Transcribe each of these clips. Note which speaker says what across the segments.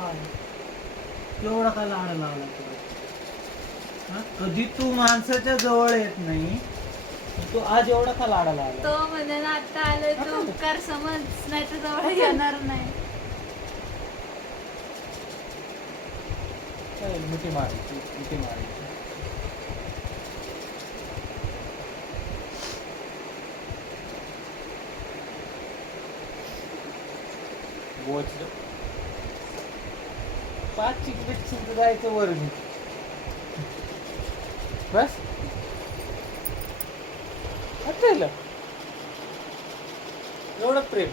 Speaker 1: काय? एवढा का लाड लावला तुला? कधी तू माणसाच्या जवळ येत नाही तू आज एवढा का लाडा लावला?
Speaker 2: तो म्हणजे ना आता आलोय तो उपकार समज नाही तर जवळ येणार नाही.
Speaker 1: मिठी मारायची मिठी मारायची पाच चिकट चिंत जायचं वर मी बस एवढं प्रेम.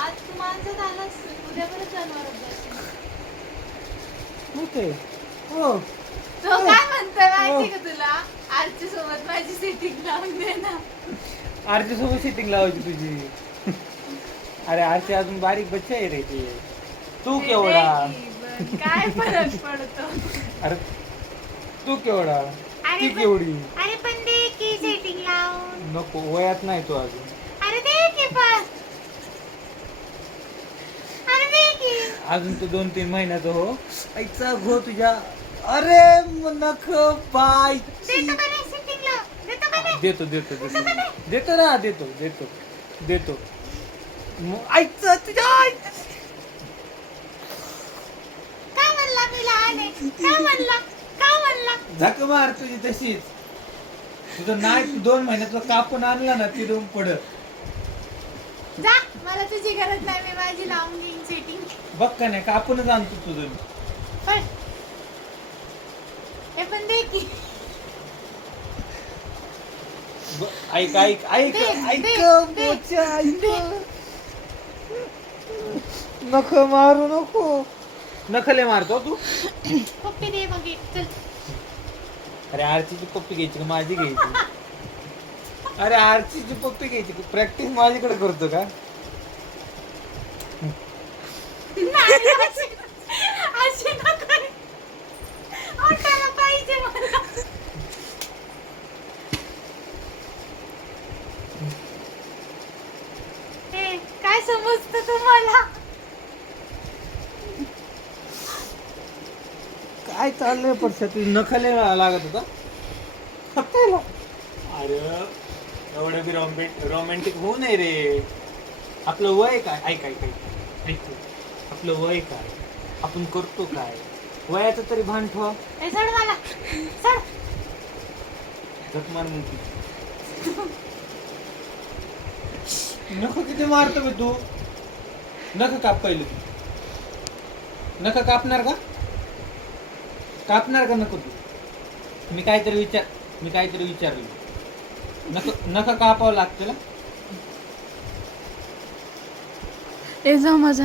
Speaker 2: आज तू माणसात आलास उद्या परत जनावरात
Speaker 1: होते हो.
Speaker 2: तो काय म्हणतोय माहिती का तुला? आरची सोबत माझी सेटिंग लावून दे ना.
Speaker 1: आरती सोबत सिटिंग लावायची तुझी. अरे आरती अजून बारीक बच्चा आहे रे ते. तू केवढा.
Speaker 2: दे की, पण काय फरक पडतो?
Speaker 1: अरे तू केवढा.
Speaker 2: अरे
Speaker 1: ती
Speaker 2: पण-
Speaker 1: केवढी?
Speaker 2: अरे पण दे की सेटिंग लावून.
Speaker 1: नको वयात नाही तू अजून
Speaker 2: अरे दे की पण अरे दे की
Speaker 1: अजून तू दोन तीन महिन्याचा हो. आईचा घो तुझ्या. अरे नख पाय.
Speaker 2: देतो देतो
Speaker 1: देतो देतो देतो. देतो ना देतो देतो देतो. आईचं तुझ्या झक मार तुझी तशीच. तुझं नाही तू दोन महिन्याचा कापून आणला ना ती दोन पडत
Speaker 2: जा मला तुझी गरज नाही मी माझी लावून घेईन सेटिंग
Speaker 1: बघ का नाही कापूनच आणतो तुझं.
Speaker 2: पण हे पण दे की.
Speaker 1: ब- ऐक ऐक ऐक
Speaker 2: दे,
Speaker 1: ऐक
Speaker 2: दे, दे.
Speaker 1: बोच्या, ऐक नख मारू नको. नखले मारतो तू?
Speaker 2: पप्पी दे मग एक, चल.
Speaker 1: अरे आरचीची पप्पी घ्यायची का? माझी घ्यायची. अरे आरचीची पप्पी घ्यायची. प्रॅक्टिस माझ्याकडे करतो का?
Speaker 2: नाही, अशी- अशी नको. रे. वाटायला पाहिजे मला. काय समजतं तुम्हाला?
Speaker 1: काय चाललंय पक्षा तुझी नखले लागत होता. अरे एवढं बी रोमॅन्टिक रोमॅन्टिक होऊ नये रे. आपलं वय काय? ऐक ऐक ऐक. ऐक. तू. आपलं वय काय? आपण करतो काय? वयाचं तरी भान ठेवा.
Speaker 2: हे सोड मला सोड
Speaker 1: नख किती मारतो मी तू. नख काप पहिले तू. नख कापणार का? कापणार का नको तू? मी काहीतरी विचार मी काहीतरी विचारलं. नख नख कापावं लागतं ना?
Speaker 2: ते जा माझा.